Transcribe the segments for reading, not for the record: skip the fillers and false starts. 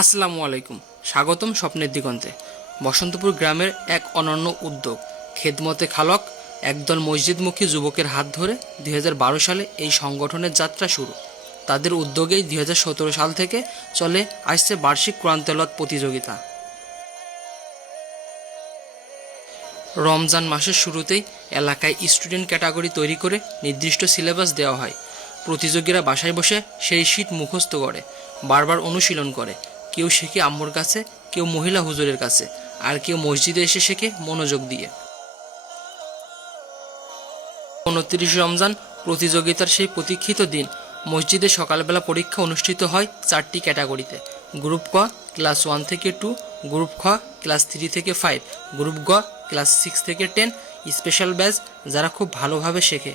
আসসালামু আলাইকুম। স্বাগতম স্বপ্নের দিগন্তে। বসন্তপুর গ্রামের এক অনন্য উদ্যোগ খেদমতে খালক একদল মসজিদমুখী যুবকের হাত ধরে 2012 সালে এই সংগঠনের যাত্রা শুরু। তাদের উদ্যোগেই 2017 সাল থেকে চলে আসছে বার্ষিক কোরআন তেলাওয়াত প্রতিযোগিতা। রমজান মাসের শুরুতেই এলাকায় স্টুডেন্ট ক্যাটাগরি তৈরি করে নির্দিষ্ট সিলেবাস দেওয়া হয়। প্রতিযোগীরা বাসায় বসে সেই শীট মুখস্থ করে বারবার অনুশীলন করে। কেউ শেখে আম্মুর কাছে, কেউ মহিলা হুজুরের কাছে, আর কেউ মসজিদে এসে শেখে মনোযোগ দিয়ে। 29 রমজান প্রতিযোগিতার সেই প্রতীক্ষিত দিন। মসজিদে সকালবেলা পরীক্ষা অনুষ্ঠিত হয় 4টি ক্যাটাগরিতে। গ্রুপ ক ক্লাস 1 থেকে 2, গ্রুপ খ ক্লাস 3 থেকে 5, গ্রুপ গ ক্লাস 6 থেকে 10, স্পেশাল ব্যাচ যারা খুব ভালোভাবে শেখে।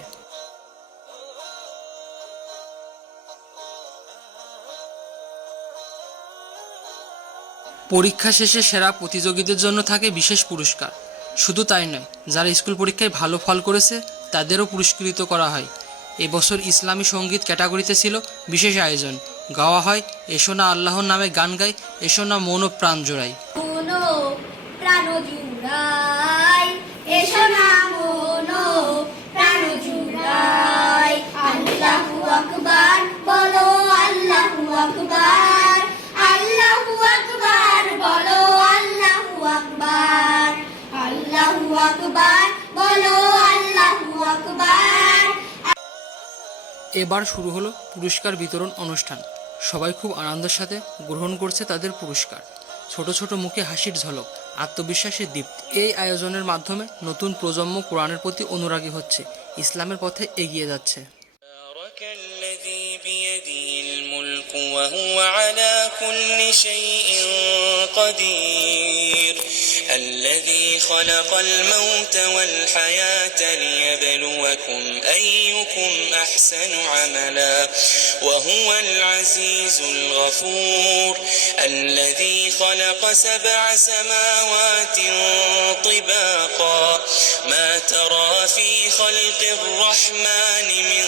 পরীক্ষা শেষে সেরা প্রতিযোগীদের জন্য থাকে বিশেষ পুরস্কার। শুধু তাই নয়, যারা স্কুল পরীক্ষায় ভালো ফল করেছে তাদেরও পুরস্কৃত করা হয়। এবছর ইসলামী সঙ্গীত ক্যাটাগরিতে ছিল বিশেষ আয়োজন। গাওয়া হয় এসো না আল্লাহর নামে গান গাই, এসো না মন ও প্রাণ জোড়াই। আল্লাহু আকবার বলো, আল্লাহু আকবার, আল্লাহু আকবার বলো, আল্লাহু আকবার, আল্লাহু আকবার বলো, আল্লাহু আকবার। এবার শুরু হলো পুরস্কার বিতরণ অনুষ্ঠান। সবাই খুব আনন্দের সাথে গ্রহণ করছে তাদের পুরস্কার। ছোট ছোট মুখে হাসির ঝলক, আত্মবিশ্বাসের দীপ্তি। এই আয়োজনের মাধ্যমে নতুন প্রজন্ম কোরআনের প্রতি অনুরাগী হচ্ছে, ইসলামের পথে এগিয়ে যাচ্ছে। وهو على كل شيء قدير الذي خلق الموت والحياة ليبلوكم أيكم أحسن عملا وهو العزيز الغفور الذي خلق 7 سماوات طباقا ما ترى في خلق الرحمن من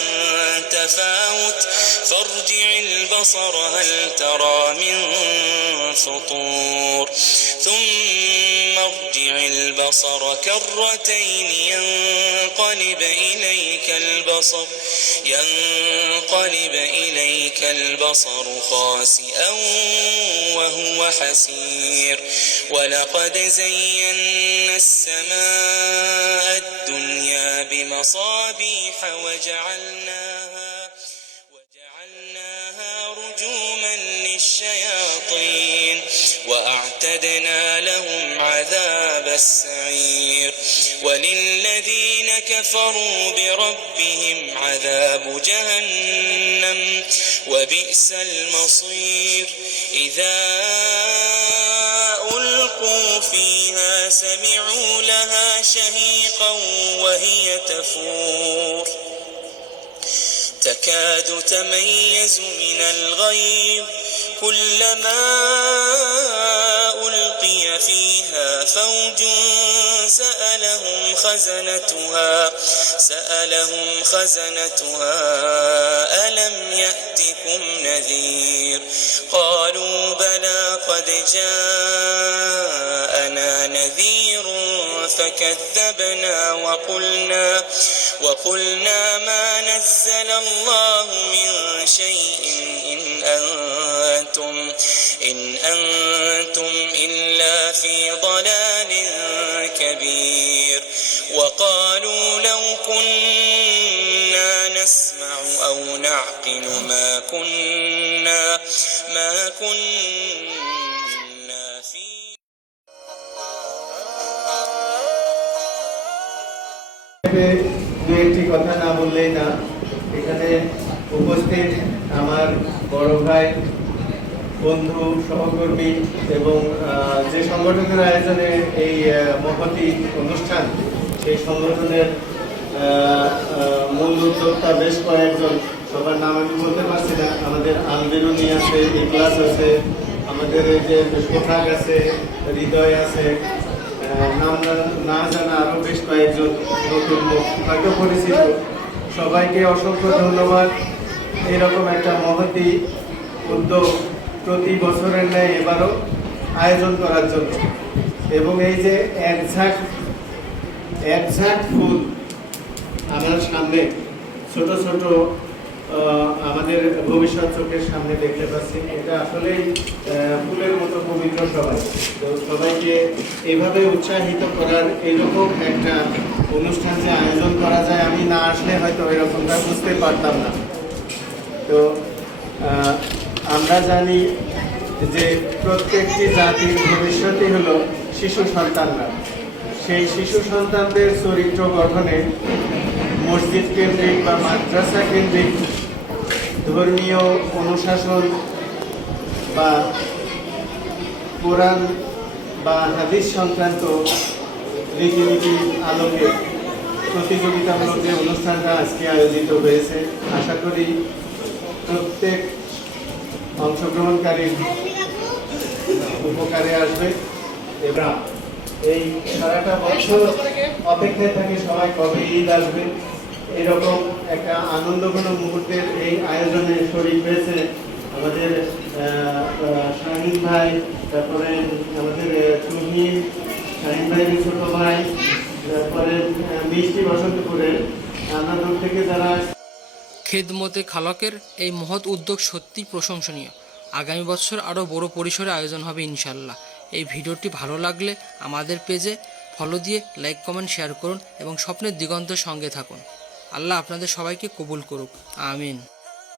تفاوت فارجع البصر هل ترى من فطور ثم ارجع البصر كرتين ينقلب إليك البصر خاسئا وهو حسير ولقد زينا السماء الدنيا بمصابيح وجعلناها رجوما للشياطين وأعتدنا لهم عذاب السعير وللذين كفروا بربهم عذاب جهنم وبئس المصير إذا ألقوا فيها سمعوا لها شهيقا وهي تفور تكاد تميز من الغيظ كلما ألقي فيها فوج سألهم خزنتها ألم يأتكم نذير قالوا بلى قد جاءنا نذير فكذبنا وقلنا ما نزل الله من شيء إن أنتم إلا في ضلال كبير وقالوا لو كنا نسمع أو نعقل ما كنا في দু একটি কথা না বললেই না। এখানে উপস্থিত আমার বড় ভাই, বন্ধু, সহকর্মী এবং যে সংগঠনের আয়োজনে এই মহতি অনুষ্ঠান, সেই সংগঠনের মূল উদ্যোক্তা বেশ কয়েকজন, সবার নাম আমি বলতে পারছি না। আমাদের আলবেরুনি আছে, ইখলাস আছে, আমাদের এই যে পোশাক আছে, হৃদয় আছে, নাম না জানা আরো বেশ কয়েকজন নতুন লোক হয়তো পরিচিত। সবাইকে অসংখ্য ধন্যবাদ। এরকম একটা মহতি উদ্যোগ প্রতি বছরের ন্যায় এবারও আয়োজন করার জন্য। এবং এই যে একঝাঁক ফুল আমার সামনে ছোট ছোট আমাদের ভবিষ্যৎ চোখের সামনে দেখতে পাচ্ছি, এটা আসলেই ফুলের মতো পবিত্র। সবাই তো সবাইকে এইভাবে উৎসাহিত করার এইরকম একটা অনুষ্ঠান যে আয়োজন করা যায়, আমি না আসলে হয়তো এরকমটা বুঝতে পারতাম না। তো আমরা জানি যে প্রত্যেকটি জাতির ভবিষ্যৎই হলো শিশু সন্তানরা। সেই শিশু সন্তানদের চরিত্র গঠনে মসজিদ কেন্দ্রিক বা মাদ্রাসা কেন্দ্রিক ধর্মীয় অনুশাসন বা কোরআন বা হাদিস সংক্রান্ত রীতিনীতির আলোকে প্রতিযোগিতামূলক যে অনুষ্ঠানটা আজকে আয়োজিত হয়েছে, আশা করি প্রত্যেক অংশগ্রহণকারীর উপকারে আসবে। এবং এই সারাটা বছর অপেক্ষায় থাকে সবাই কবে ঈদ আসবে। এরকম একটা আনন্দঘন মুহূর্তের এই আয়োজনে শরীক হয়েছে আমাদের শাহিন ভাই, তারপরে আমাদের তুহিন, শাহিন ভাইয়ের ছোট ভাই, তারপরে মিষ্টি বসন্তপুরের নানা দূর থেকে যারা। খেদমতে খালকের এই মহৎ উদ্যোগ সত্যি প্রশংসনীয়। আগামী বছর আরও বড় পরিসরে আয়োজন হবে ইনশাল্লাহ। এই ভিডিওটি ভালো লাগলে আমাদের পেজে ফলো দিয়ে লাইক, কমেন্ট, শেয়ার করুন এবং স্বপ্নের দিগন্তের সঙ্গে থাকুন। আল্লাহ আপনাদের সবাইকে কবুল করুক, আমিন।